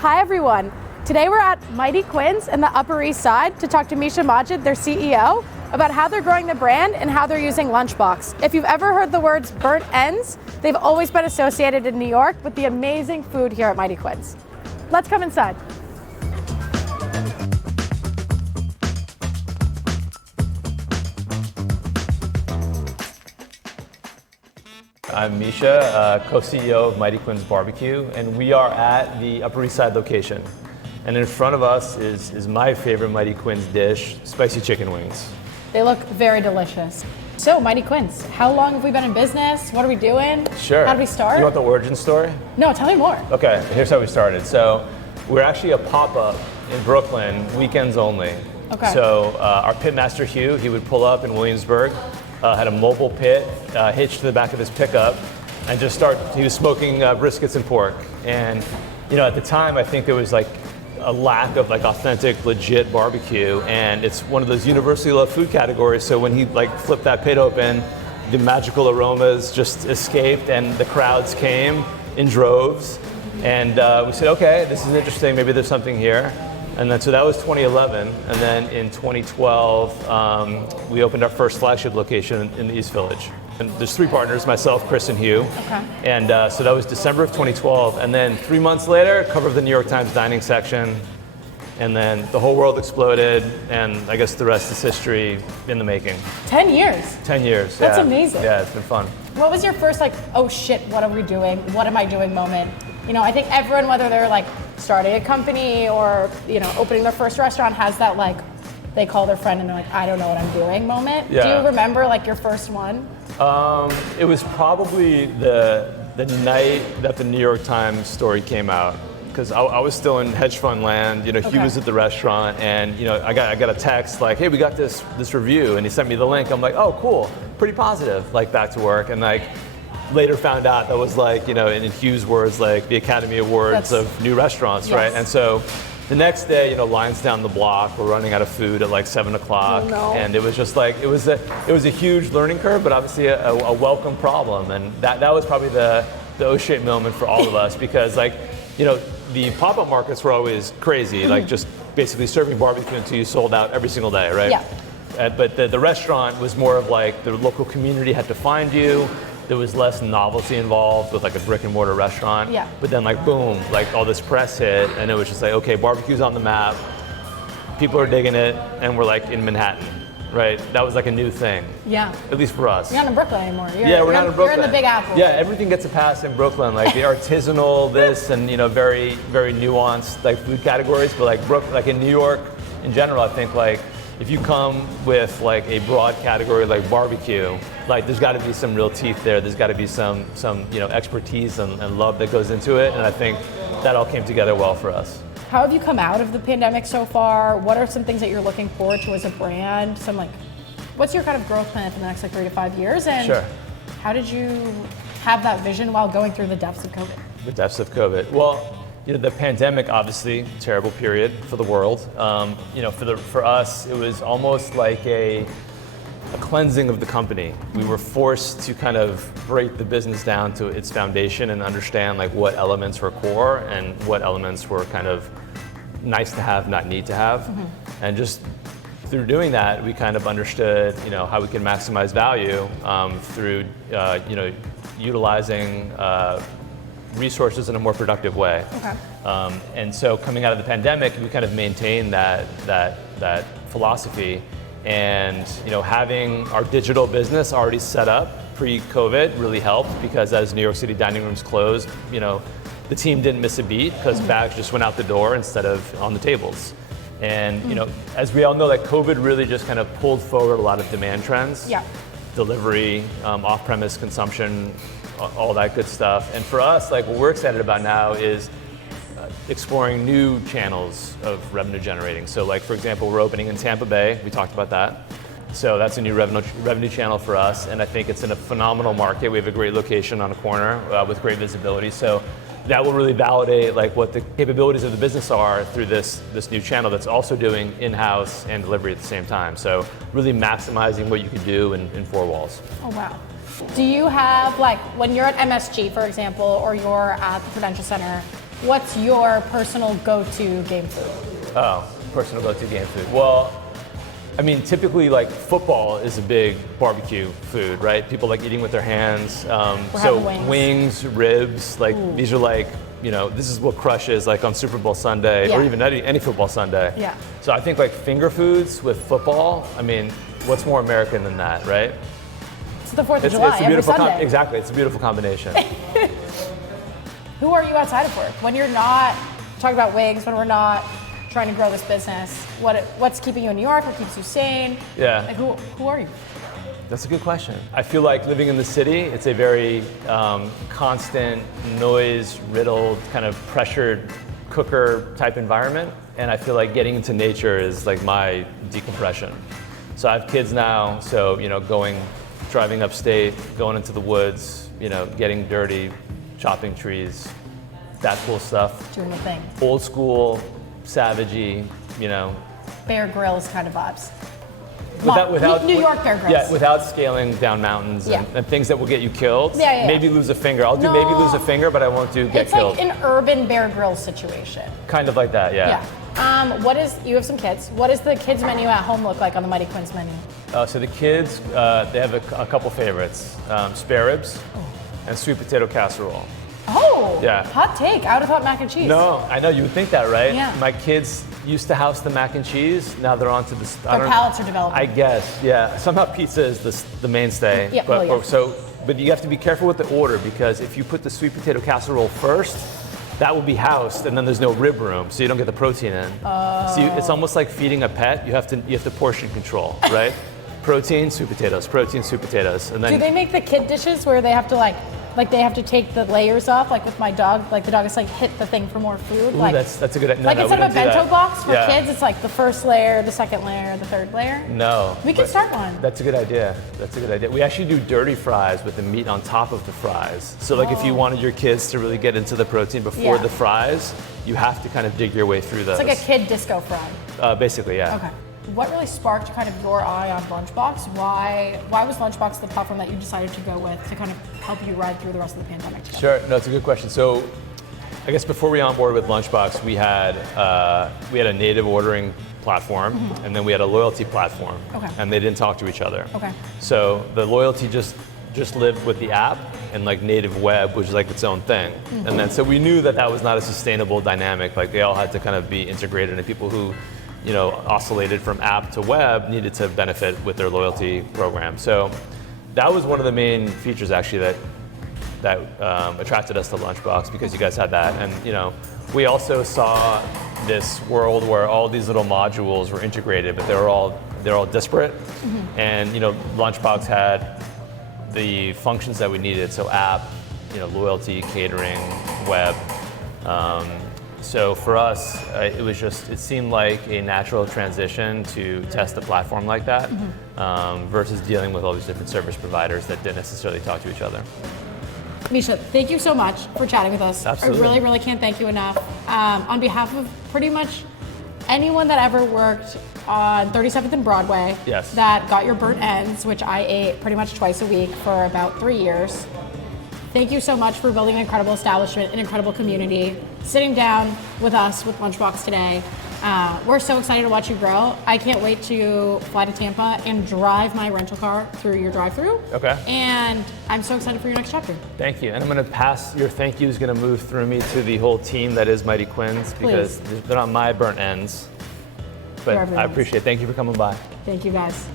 Hi everyone. Today we're at Mighty Quinns in the Upper East Side to talk to Micha Magid, their CEO, about how they're growing the brand and how they're using Lunchbox. If you've ever heard the words burnt ends, they've always been associated in New York with the amazing food here at Mighty Quinns. Let's come inside. I'm Micha, co-CEO of Mighty Quinn's BBQ, and we are at the Upper East Side location. And in front of us is my favorite Mighty Quinn's dish, spicy chicken wings. They look very delicious. So, Mighty Quinns, how long have we been in business? What are we doing? Sure. How did we start? You want the origin story? No, tell me more. Okay, here's how we started. So, we're actually a pop-up in Brooklyn, weekends only. Okay. So, our pitmaster Hugh, he would pull up in Williamsburg, had a mobile pit hitched to the back of his pickup, and he was smoking briskets and pork. And at the time, I think there was like a lack of like authentic, legit barbecue, and it's one of those universally loved food categories. So when he flipped that pit open, the magical aromas just escaped, and the crowds came in droves. And we said, okay, this is interesting. Maybe there's something here. And then, so that was 2011, and then in 2012, we opened our first flagship location in the East Village. And there's three partners, myself, Chris, and Hugh. Okay. And so that was December of 2012, and then 3 months later, cover of the New York Times dining section, and then the whole world exploded, and I guess the rest is history in the making. 10 years? 10 years, That's yeah. amazing. Yeah, it's been fun. What was your first oh shit, what are we doing? What am I doing moment? I think everyone, whether they're starting a company or opening their first restaurant, has that they call their friend and they're like, I don't know what I'm doing moment. Yeah. Do you remember your first one? It was probably the night that the New York Times story came out, because I was still in hedge fund land. Okay. He was at the restaurant, and I got a text like, hey, we got this review, and he sent me the link. I'm like, oh, cool, pretty positive. Back to work, and later found out that was in Hugh's words, the Academy Awards of new restaurants, yes. right? And so the next day, lines down the block, we're running out of food at 7 o'clock. Oh, no. And it was just it was a huge learning curve, but obviously a welcome problem. And that was probably the oh-shit moment for all of us, because the pop-up markets were always crazy, just basically serving barbecue until you sold out every single day, right? Yeah. But the restaurant was more of the local community had to find you. There was less novelty involved with a brick-and-mortar restaurant. Yeah. But then boom, all this press hit, and it was just okay, barbecue's on the map. People are digging it, and we're in Manhattan, right? That was a new thing. Yeah. At least for us. You're not in Brooklyn anymore. We're not in Brooklyn. You're in the Big Apple. Yeah, everything gets a pass in Brooklyn, the artisanal this and very, very nuanced food categories. But in New York, in general, I think if you come with a broad category like barbecue, there's got to be some real teeth there. There's got to be some expertise and love that goes into it, and I think that all came together well for us. How have you come out of the pandemic so far? What are some things that you're looking forward to as a brand? What's your kind of growth plan for the next 3 to 5 years? And Sure. How did you have that vision while going through the depths of COVID? The depths of COVID. Well, the pandemic, obviously, terrible period for the world. For us, it was almost like a cleansing of the company. We were forced to kind of break the business down to its foundation and understand what elements were core and what elements were kind of nice to have, not need to have. Mm-hmm. And just through doing that, we kind of understood, how we can maximize value through, utilizing resources in a more productive way. Okay. And so coming out of the pandemic, we kind of maintained that philosophy, and having our digital business already set up pre-COVID really helped, because as New York City dining rooms closed, the team didn't miss a beat because bags just went out the door instead of on the tables. And as we all know, COVID really just kind of pulled forward a lot of demand trends. Yeah. Delivery, off-premise consumption, all that good stuff. And for us, what we're excited about now is exploring new channels of revenue generating. So for example, we're opening in Tampa Bay. We talked about that. So that's a new revenue channel for us. And I think it's in a phenomenal market. We have a great location on a corner with great visibility. So that will really validate what the capabilities of the business are through this new channel that's also doing in-house and delivery at the same time. So really maximizing what you can do in 4 walls. Oh, wow. Do you have, when you're at MSG, for example, or you're at the Prudential Center, what's your personal go-to game food? Oh, personal go-to game food. Well, I mean, typically like football is a big barbecue food, right? People like eating with their hands. So wings, ribs, like these are like, you know, this is what crushes like on Super Bowl Sunday or even any football Sunday. Yeah. So I think like finger foods with football, I mean, what's more American than that, right? It's the 4th of July, it's a beautiful every Sunday. Exactly, it's a beautiful combination. Who are you outside of work? When you're not talking about wigs, when we're not trying to grow this business, what's keeping you in New York? What keeps you sane? Yeah. Like who are you? That's a good question. I feel like living in the city, it's a very constant, noise-riddled, kind of pressured cooker type environment. And I feel like getting into nature is like my decompression. So I have kids now, so you know, driving upstate, going into the woods, you know, getting dirty, chopping trees, that cool stuff. Doing the thing. Old school, savagey, you know. Bear Grylls kind of vibes. Without New York Bear Grylls. Yeah, without scaling down mountains and things that will get you killed. Yeah. Maybe lose a finger. I'll do maybe lose a finger, but I won't do get killed. It's like an urban Bear Grylls situation. Kind of like that, yeah. You have some kids. What does the kids menu at home look like on the Mighty Quinn's menu? So the kids, they have a couple favorites. Spare ribs and sweet potato casserole. Oh, yeah. Hot take. I would have thought mac and cheese. No, I know, you would think that, right? Yeah. My kids used to house the mac and cheese. Now they're on to the... Their palates are developing. I guess, yeah. Somehow pizza is the mainstay. Yeah, but you have to be careful with the order, because if you put the sweet potato casserole first, that will be housed, and then there's no rib room, so you don't get the protein in. So it's almost like feeding a pet. You have to portion control, right? Protein, sweet potatoes, and then... Do they make the kid dishes where they have to like they have to take the layers off, like with my dog, like the dog is like hit the thing for more food? Ooh, like that's a good idea. Like instead of a bento box for kids, it's like the first layer, the second layer, the third layer? No. We could start one. That's a good idea. We actually do dirty fries with the meat on top of the fries. So like if you wanted your kids to really get into the protein before the fries, you have to kind of dig your way through those. It's like a kid disco fry. Basically, yeah. Okay. What really sparked kind of your eye on Lunchbox? Why was Lunchbox the platform that you decided to go with to kind of help you ride through the rest of the pandemic? Sure, no, it's a good question. So I guess before we onboarded with Lunchbox, we had a native ordering platform, and then we had a loyalty platform, and they didn't talk to each other. Okay. So the loyalty just lived with the app, and like native web, which is like its own thing. And then so we knew that was not a sustainable dynamic. Like they all had to kind of be integrated, and people who oscillated from app to web needed to benefit with their loyalty program. So that was one of the main features actually that attracted us to Lunchbox, because you guys had that. And we also saw this world where all these little modules were integrated, but they're all disparate. And Lunchbox had the functions that we needed. So app, loyalty, catering, web. So for us, it seemed like a natural transition to test a platform like that, versus dealing with all these different service providers that didn't necessarily talk to each other. Micha, thank you so much for chatting with us. Absolutely. I really, really can't thank you enough. On behalf of pretty much anyone that ever worked on 37th and Broadway, that got your burnt ends, which I ate pretty much twice a week for about 3 years. Thank you so much for building an incredible establishment, an incredible community, sitting down with us with Lunchbox today. We're so excited to watch you grow. I can't wait to fly to Tampa and drive my rental car through your drive-thru. Okay. And I'm so excited for your next chapter. Thank you. And I'm going to pass your thank you is going to move through me to the whole team that is Mighty Quinns, because they're not my burnt ends. But I appreciate it. Thank you for coming by. Thank you, guys.